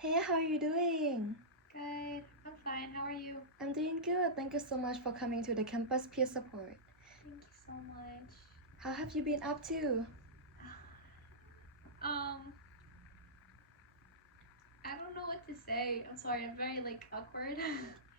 Hey, how are you doing? Good. I'm fine. How are you? I'm doing good. Thank you so much for coming to the campus peer support. Thank you so much. How have you been up to? Um, I don't know what to say. I'm sorry. I'm very awkward.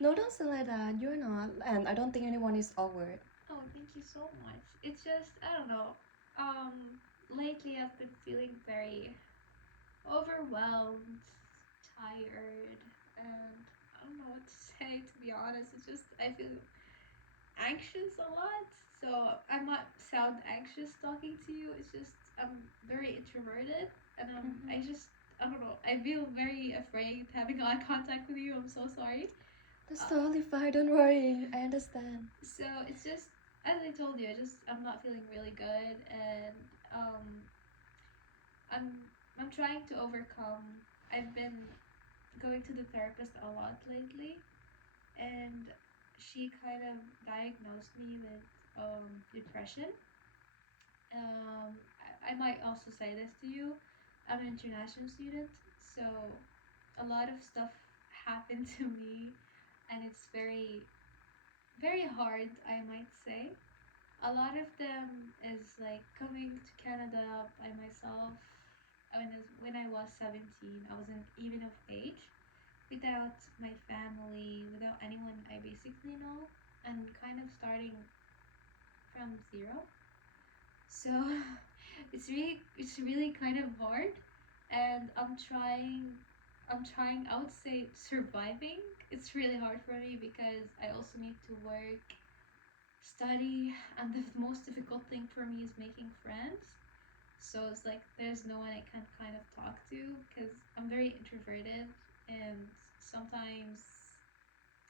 No, don't say like that. You're not, and I don't think anyone is awkward. Oh, thank you so much. It's just I don't know. Lately I've been feeling very overwhelmed, tired, and I don't know what to say to be honest. It's just I feel anxious a lot. So I might sound anxious talking to you. It's just I'm very introverted, and I just I don't know. I feel very afraid having eye contact with you. I'm so sorry. That's Uh, totally fine. Don't worry. I understand. so it's just as I told you, I'm not feeling really good, and um I'm I'm trying to overcome. I've been going to the therapist a lot lately, and she kind of diagnosed me with depression. I might also say this to you. I'm an international student, so a lot of stuff happened to me, and it's very, very hard, I might say. A lot of them is like coming to Canada by myself. When I was 17, I wasn't even of age, without my family, without anyone I basically know, and kind of starting from zero. So it's really kind of hard, and I'm trying, I would say, surviving. It's really hard for me because I also need to work, study, and the most difficult thing for me is making friends. So it's like there's no one I can kind of talk to because I'm very introverted, and sometimes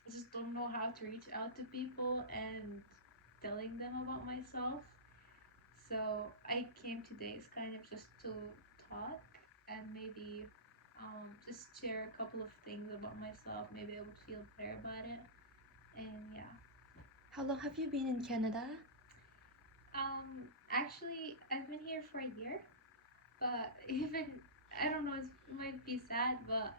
I just don't know how to reach out to people and telling them about myself. So I came today is kind of just to talk and maybe just share a couple of things about myself. Maybe I would feel better about it. And yeah. How long have you been in Canada? Actually, I've been here for a year, but even I don't know, it might be sad, but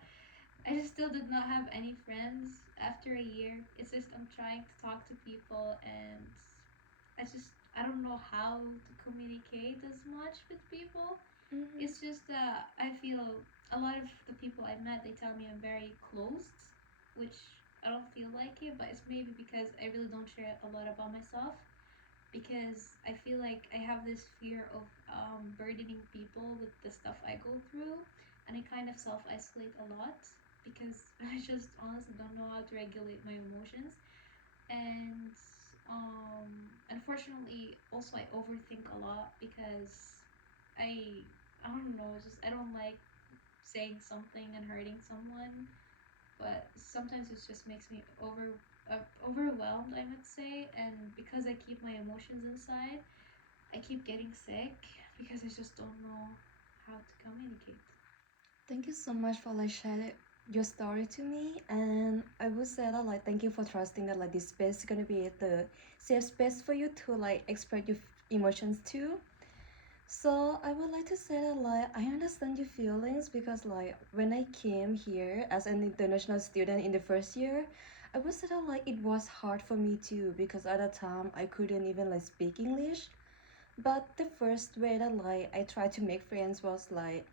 I just still did not have any friends after a year. It's just I'm trying to talk to people, and I don't know how to communicate as much with people. Mm-hmm. It's just I feel a lot of the people I met, they tell me I'm very closed, which I don't feel like it, but it's maybe because I really don't share a lot about myself, because I feel like I have this fear of burdening people with the stuff I go through, and I kind of self isolate a lot because I just honestly don't know how to regulate my emotions. And unfortunately, also I overthink a lot because I I don't know, just I don't like saying something and hurting someone, but sometimes it just makes me overwhelmed, I would say, and because I keep my emotions inside, I keep getting sick because I just don't know how to communicate. Thank you so much for like sharing your story to me, and I would say that like thank you for trusting that like this space is gonna be the safe space for you to like express your emotions too. So I would like to say that like I understand your feelings because like when I came here as an international student in the first year, I would say that like it was hard for me too because at the time I couldn't even like speak English. But the first way that like I tried to make friends was like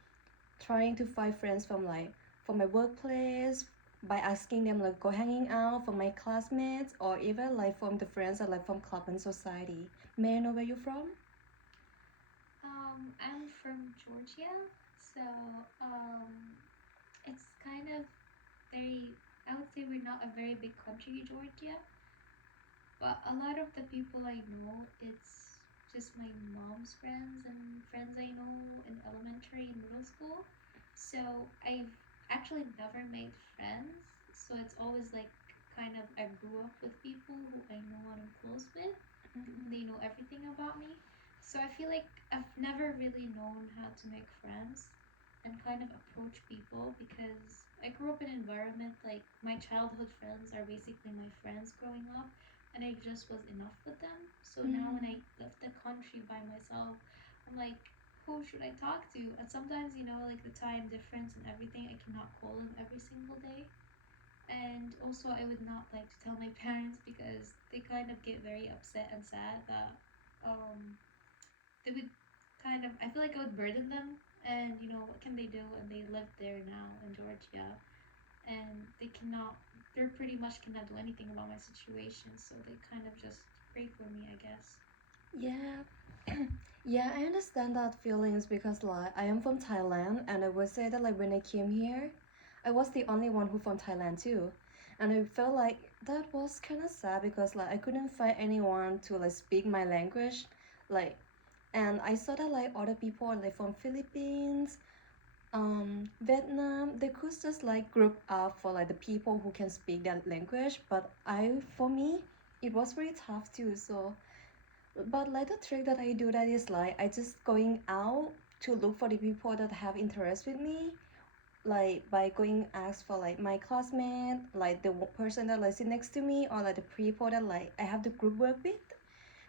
trying to find friends from my workplace by asking them like go hanging out from my classmates or even like from the friends that like from club and society. May I know where you're from? I'm from Georgia, so um, it's kind of very. I would say we're not a very big country, Georgia, but a lot of the people I know, it's just my mom's friends and friends I know in elementary and middle school. So I've actually never made friends. So it's always like kind of I grew up with people who I know and I'm close with. Mm-hmm. They know everything about me. So I feel like I've never really known how to make friends and kind of approach people because I grew up in an environment like my childhood friends are basically my friends growing up, and I just was enough with them. So now when Mm-hmm. I left the country by myself, I'm like, who should I talk to? And sometimes, like the time difference and everything, I cannot call them every single day. And also, I would not like to tell my parents because they kind of get very upset and sad that um, they would kind of, I feel like I would burden them. And what can they do? And they live there now in Georgia, and they pretty much cannot do anything about my situation. So they kind of just pray for me, I guess. Yeah. Yeah, I understand that feelings because like I am from Thailand and I would say that like when I came here, I was the only one who from Thailand too. And I felt like that was kind of sad because like I couldn't find anyone to like speak my language. Like and I saw that like other people like from Philippines, Vietnam, they could just like group up for like the people who can speak that language. But for me, it was very tough too. So but like the trick that I do that is like I just going out to look for the people that have interest with me, like by going ask for like my classmate, like the person that like sit next to me, or like the people that like I have the group work with,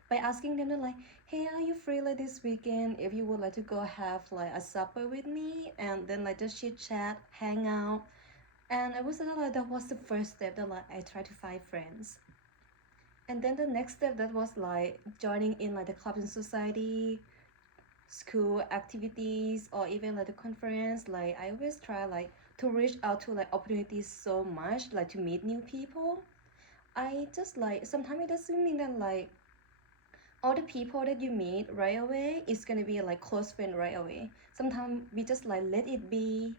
by asking them to like, hey, are you free like this weekend? If you would like to go have like a supper with me, and then like just chit chat, hang out, and I was like that was the first step that like I try to find friends. And then the next step that was like joining in like the clubs and society, school activities, or even like the conference. Like I always try like to reach out to like opportunities so much, like to meet new people. I just like sometimes it doesn't mean that like all the people that you meet right away is gonna be like close friend right away. Sometimes we just like let it be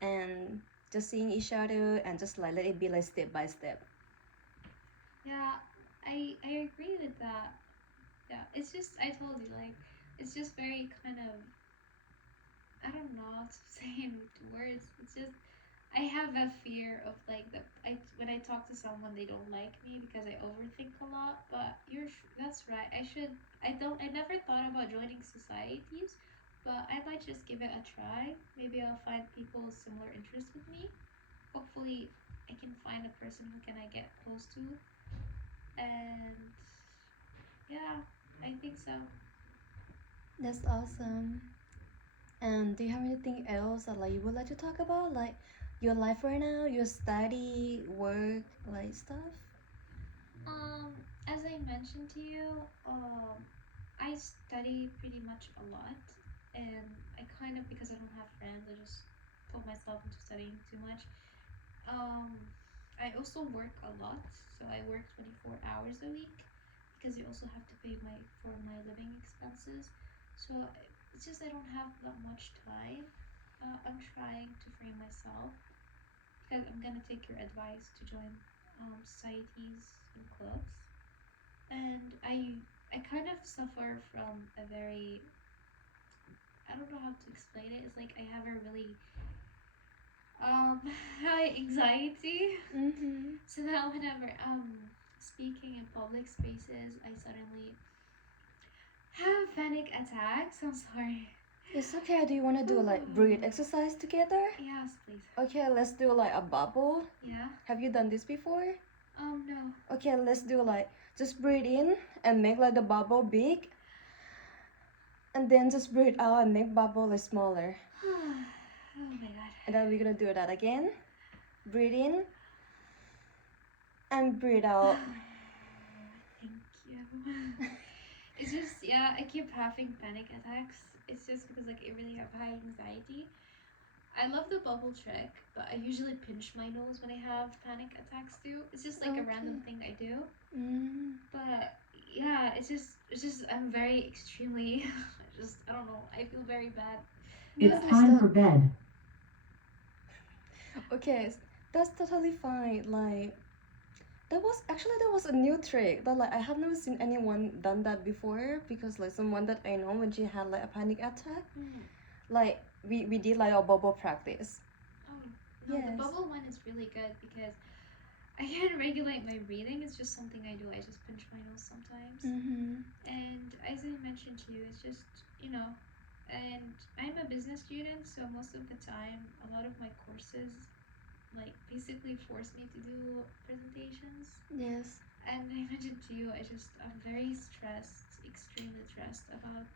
and just seeing each other and just like let it be like step by step. Yeah, I agree with that. Yeah, it's just I told you like it's just very kind of I don't know how to say it with words. It's just I have a fear of like I when I talk to someone they don't like me because I overthink a lot. But that's right. I never thought about joining societies, but I might just give it a try. Maybe I'll find people with similar interests with me. Hopefully, I can find a person who can I get close to, and yeah, I think so. That's awesome. And do you have anything else that like you would like to talk about, like your life right now, your study, work, like stuff? As I mentioned to you, I study pretty much a lot, and I kind of because I don't have friends, I just put myself into studying too much. Um, I also work a lot, so I work 24 hours a week because you also have to pay for my living expenses. So it's just I don't have that much time. I'm trying to free myself because I'm gonna take your advice to join societies and clubs, and I kind of suffer from a very I don't know how to explain it. It's like I have a really high anxiety. Mm-hmm. So that whenever speaking in public spaces, I suddenly have panic attacks. I'm sorry. It's okay. Do you want to do like breathe exercise together? Yes, please. Okay, let's do like a bubble. Yeah. Have you done this before? No. Okay, let's do like just breathe in and make like the bubble big, and then just breathe out and make bubble like smaller. Oh my god. And then we're gonna do that again. Breathe in and breathe out. Thank you. It's just yeah, I keep having panic attacks. It's just because like I really have high anxiety. I love the bubble trick, but I usually pinch my nose when I have panic attacks too. It's just like a random thing I do. Mm. But yeah, it's just I'm very extremely I don't know. I feel very bad. It's time for bed. Okay, that's totally fine. Like that was a new trick that like I have never seen anyone done that before, because like someone that I know when she had like a panic attack, like we did like a bubble practice. Oh no, Yes. the bubble one is really good because I can't regulate my breathing. It's just something I do. I just pinch my nose sometimes. Mm-hmm. And as I mentioned to you, it's just and I'm a business student, so most of the time, a lot of my courses like basically force me to do presentations. Yes. And I mentioned to you, I'm very stressed, extremely stressed about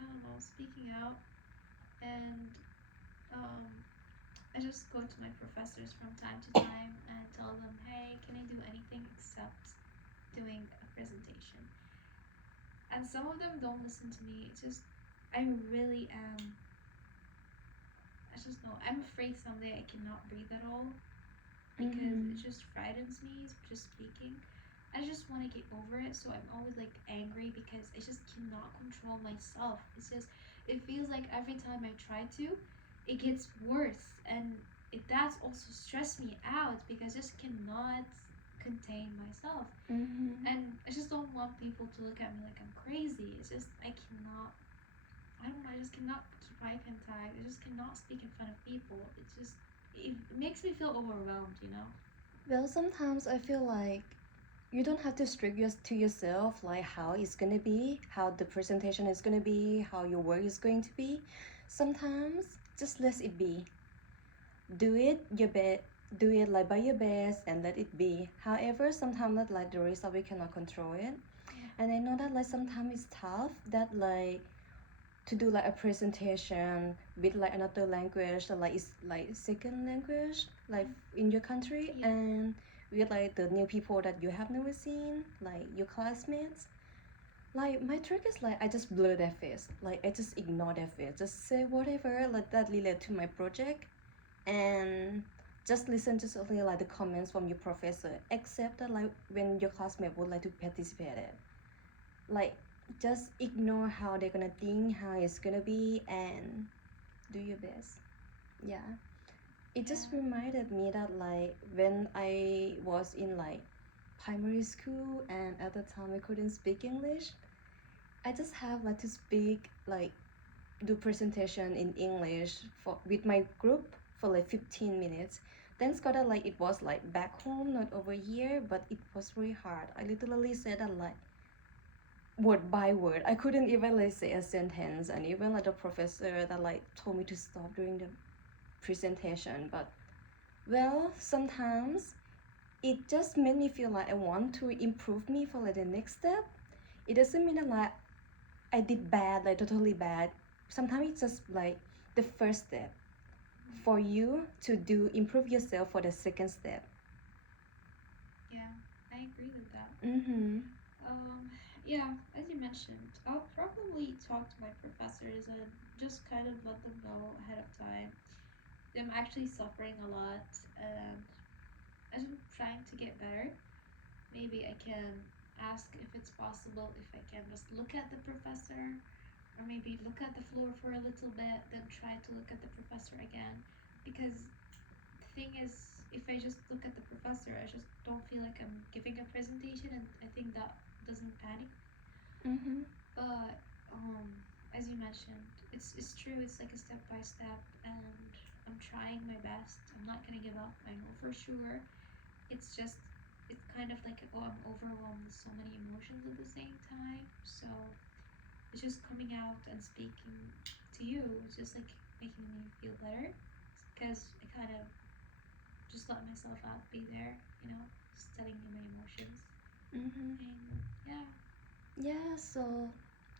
I don't know, speaking out, and um, I just go to my professors from time to time and tell them, hey, can I do anything except doing a presentation? And some of them don't listen to me. It's just, I really am, I just know, I'm afraid someday I cannot breathe at all because it Mm-hmm. just frightens me just speaking. I just want to get over it, so I'm always like angry because I just cannot control myself. It's just, it feels like every time I try to, it gets worse, and it does also stress me out because I just cannot contain myself. Mm-hmm. And I just don't want people to look at me like I'm crazy. It's just, I cannot, I don't know, I just cannot keep eye contact. I just cannot speak in front of people. It's just, it makes me feel overwhelmed, you know? Well, sometimes I feel like you don't have to strict to yourself like how it's gonna be, how the presentation is gonna be, how your work is going to be. Sometimes just let it be. Do it your best. Do it like by your best and let it be. However, sometimes that like the result we cannot control it. Yeah. And I know that like sometimes it's tough that like to do like a presentation with like another language that like is like second language like in your country, Yeah. and with like the new people that you have never seen, like your classmates. Like my trick is like I just blur their face, like I just ignore their face, just say whatever like that relate to my project, and just listen to only like the comments from your professor, except that like when your classmate would like to participate it, like just ignore how they're gonna think, how it's gonna be, and do your best. Yeah, it just Yeah. reminded me that like when I was in like primary school and at the time I couldn't speak English, I just have like to speak like do presentation in English for with my group for like 15 minutes. Thanks God that like it was like back home, not over here, but it was really hard. I literally said that like word by word. I couldn't even like say a sentence, and even like the professor that like told me to stop during the presentation. But well, sometimes it just made me feel like I want to improve me for like the next step. It doesn't mean that like I did bad, like totally bad. Sometimes it's just like the first step for you to do improve yourself for the second step. Yeah, I agree with that. Mm-hmm. Um, yeah, as you mentioned, I'll probably talk to my professors and just kind of let them know ahead of time. I'm actually suffering a lot and I'm trying to get better. Maybe I can ask if it's possible if I can just look at the professor, or maybe look at the floor for a little bit, then try to look at the professor again. Because the thing is, if I just look at the professor, I just don't feel like I'm giving a presentation, and I think that doesn't panic. Mm-hmm. But as you mentioned, it's true. It's like a step by step, and I'm trying my best. I'm not gonna give up. I know for sure. It's just it's kind of like, oh, I'm overwhelmed with so many emotions at the same time. So it's just coming out and speaking to you. It's just like making me feel better because I kind of just let myself out, be there, just telling you my emotions. Mm-hmm. And yeah. Yeah, so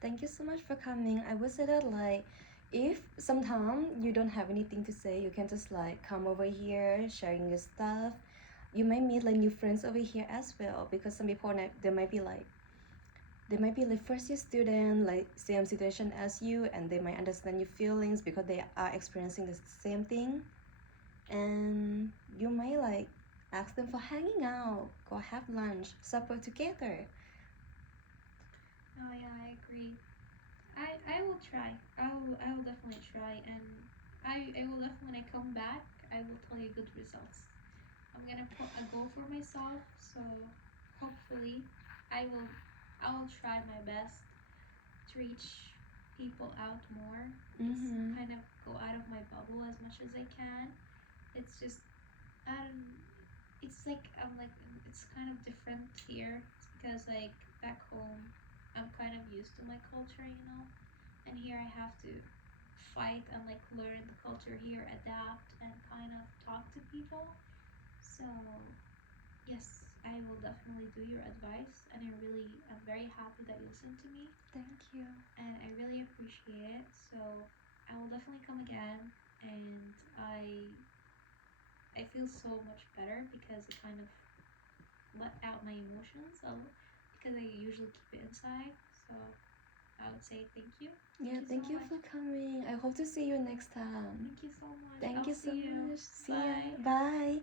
thank you so much for coming. I would say that like if sometime you don't have anything to say, you can just like come over here sharing your stuff. You might meet like new friends over here as well, because some people they might be like first year student, like same situation as you, and they might understand your feelings because they are experiencing the same thing. And you might like ask them for hanging out, go have lunch, supper together. Oh yeah, I agree. I will try. I will definitely try, and I will definitely, when I come back, I will tell you good results. I'm gonna put a goal for myself, so hopefully I will I will try my best to reach people out more. It's Mm-hmm. kind of go out of my bubble as much as I can. It's just um it's like I'm like it's kind of different here. It's because like back home I'm kind of used to my culture, and here I have to fight and like learn the culture here, adapt and kind of talk to people. So yes, I will definitely do your advice, and I'm very happy that you listened to me, Thank you. and I really appreciate it. So I will definitely come again, and I feel so much better because it kind of let out my emotions because I usually keep it inside. So I would say thank you. Yeah, thank so you much. for coming. I hope to see you next time. Thank you so much. Thank I'll you so see you. much. See Bye. ya. Bye.